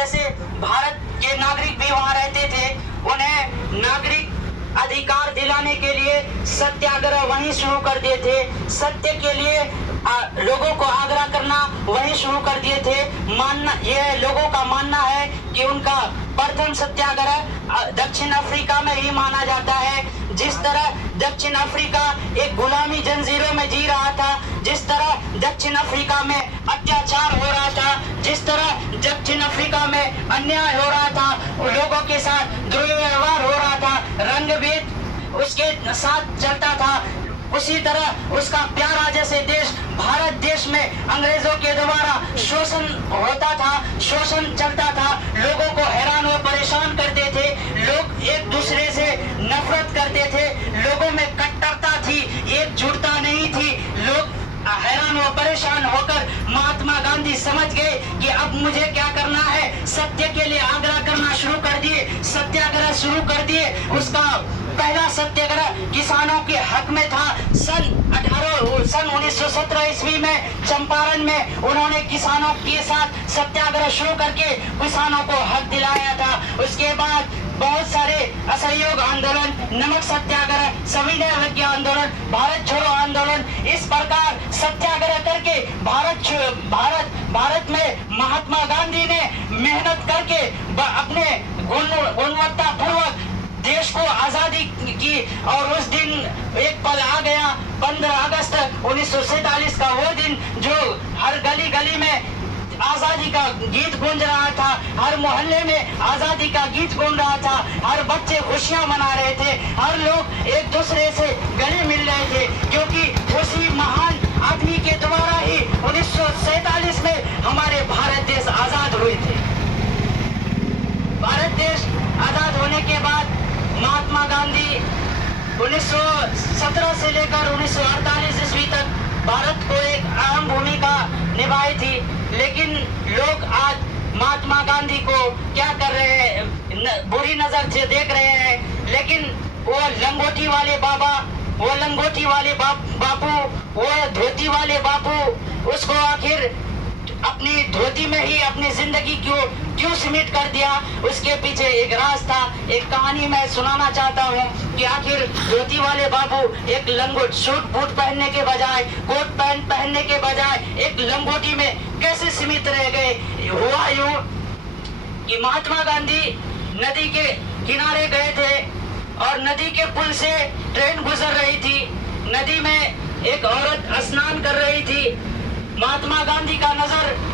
जैसे भारत के नागरिक भी वहाँ रहते थे, उन्हें नागरिक अधिकार दिलाने के लिए सत्याग्रह वहीं शुरू कर दिए थे। सत्य के लिए लोगों को आग्रह करना वहीं शुरू कर दिए थे। ये लोगों का मानना है कि उनका प्रथम सत्याग्रह दक्षिण अफ्रीका में ही माना जाता है। जिस तरह दक्षिण अफ्रीका एक गुलामी जंजीरों में जी रहा था, जिस तरह दक्षिण अफ्रीका में अत्याचार हो रहा था, जिस तरह दक्षिण अफ्रीका में अन्याय हो रहा था, लोगों के साथ दुर्व्यवहार हो रहा था, रंगभेद उसके साथ चलता था, उसी तरह उसका प्यारा जैसे देश भारत देश में अंग्रेजों के द्वारा शोषण होता था, शोषण चलता था, लोगों को हैरान व परेशान करते थे, लोग एक दूसरे से नफरत करते थे, लोगों में कट्टरता थी, एकजुटता नहीं थी। लोग हैरान व परेशान होकर महात्मा गांधी समझ गए कि अब मुझे क्या करना है। सत्य के लिए आग्रह करना शुरू कर दिए, सत्याग्रह शुरू कर दिए। उसका पहला सत्याग्रह किसानों के हक में था। सन 1917 ईस्वी में चंपारण में उन्होंने किसानों के साथ सत्याग्रह शुरू करके किसानों को हक दिलाया था। उसके बाद बहुत सारे असहयोग आंदोलन, नमक सत्याग्रह, सविनय अवज्ञा आंदोलन, भारत छोड़ो आंदोलन, इस प्रकार सत्याग्रह करके भारत में महात्मा गांधी ने मेहनत करके अपने गुणवत्ता पूर्वक देश को आजादी की। और उस दिन एक पल आ गया, 15 अगस्त 1947 का वो दिन जो हर गली गली में आजादी का गीत गूंज रहा था, हर मोहल्ले में आजादी का गीत गूंज रहा था, हर बच्चे खुशियां मना रहे थे, हर लोग एक दूसरे से गले मिल रहे थे, क्योंकि उसी महान आदमी के द्वारा ही 1947 में हमारे भारत देश आजाद हुए थे। भारत देश आजाद होने के बाद महात्मा गांधी 1917 से लेकर 1948 ईस्वी तक भारत को एक अहम भूमिका निभाई थी। लेकिन लोग आज महात्मा गांधी को क्या कर रहे हैं, बुरी नजर से देख रहे हैं। लेकिन वो लंगोटी वाले बाबा, वो लंगोटी वाले बापू, वो धोती वाले बापू, उसको आखिर अपनी धोती में ही अपनी जिंदगी क्यों सिमिट कर दिया, उसके पीछे एक राज था। एक कहानी मैं सुनाना चाहता हूँ कि आखिर धोती वाले बाबू एक लंगोट सूट बूट पहनने के बजाय, कोट पैंट पहनने के बजाय एक लंगोटी में कैसे सीमित रह गए। हुआ यूं कि महात्मा गांधी नदी के किनारे गए थे और नदी के पुल से ट्रेन गुजर रही थी। नदी में एक औरत स्नान कर रही थी। महात्मा गांधी का नजर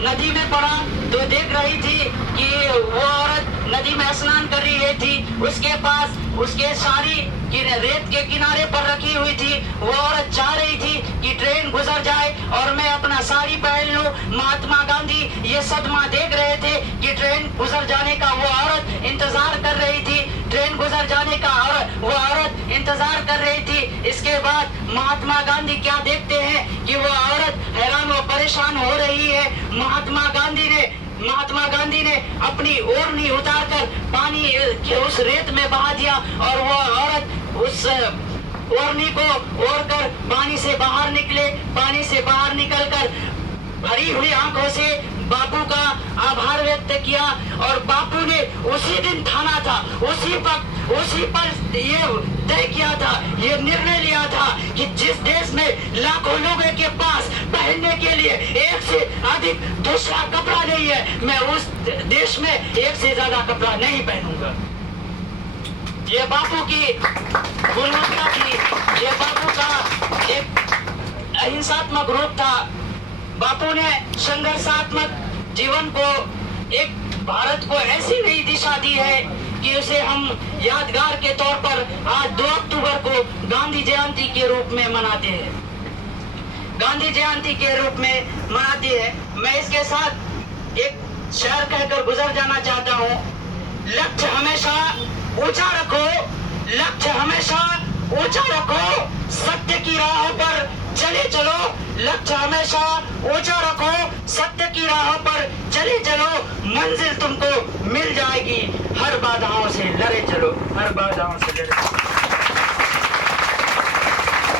नदी में पड़ा तो देख रही थी कि वो औरत नदी में स्नान कर रही थी। उसके पास उसके साड़ी रेत के किनारे पर रखी हुई थी। वो औरत चाह रही थी कि ट्रेन गुजर जाए और मैं अपना साड़ी पहन लूं। महात्मा गांधी ये सदमा देख रहे थे कि ट्रेन गुजर जाने का वो औरत इंतजार कर रही थी, ट्रेन गुजर जाने का वो औरत इंतजार कर रही थी। इसके बाद महात्मा गांधी क्या देखते हैं कि वो औरत हैरान व परेशान हो रही है। महात्मा गांधी ने अपनी ओढ़नी उतारकर पानी के उस रेत में बहा दिया और वो औरत उस ओढ़नी को ओढ़कर पानी से बाहर निकले। पानी से बाहर निकलकर भरी हुई आंखों से बापू का आभार व्यक्त किया और बापू ने उसी दिन ठाना था, उसी पर ये तय किया था, ये निर्णय लिया था कि जिस देश में लाखों लोगों के पास पहनने के लिए एक से अधिक दूसरा कपड़ा नहीं है, मैं उस देश में एक से ज्यादा कपड़ा नहीं पहनूंगा। ये बापू की गुणवत्ता थी, ये बापू का एक अहिंसात्मक रूप था। बापू ने संघर्षात्मक जीवन को एक भारत को ऐसी नई दिशा दी है कि उसे हम यादगार के तौर पर आज 2 अक्टूबर को गांधी जयंती के रूप में मनाते हैं। गांधी जयंती के रूप में मनाते हैं। मैं इसके साथ एक शेर कहकर गुजर जाना चाहता हूँ। लक्ष्य हमेशा ऊंचा रखो, लक्ष्य हमेशा ऊंचा रखो, सत्य की राह पर चले चलो। लक्ष्य हमेशा ऊंचा रखो, सत्य की राह पर चले चलो, मंजिल तुमको मिल जाएगी। हर बाधाओं से लड़े चलो, हर बाधाओं से लड़े चलो।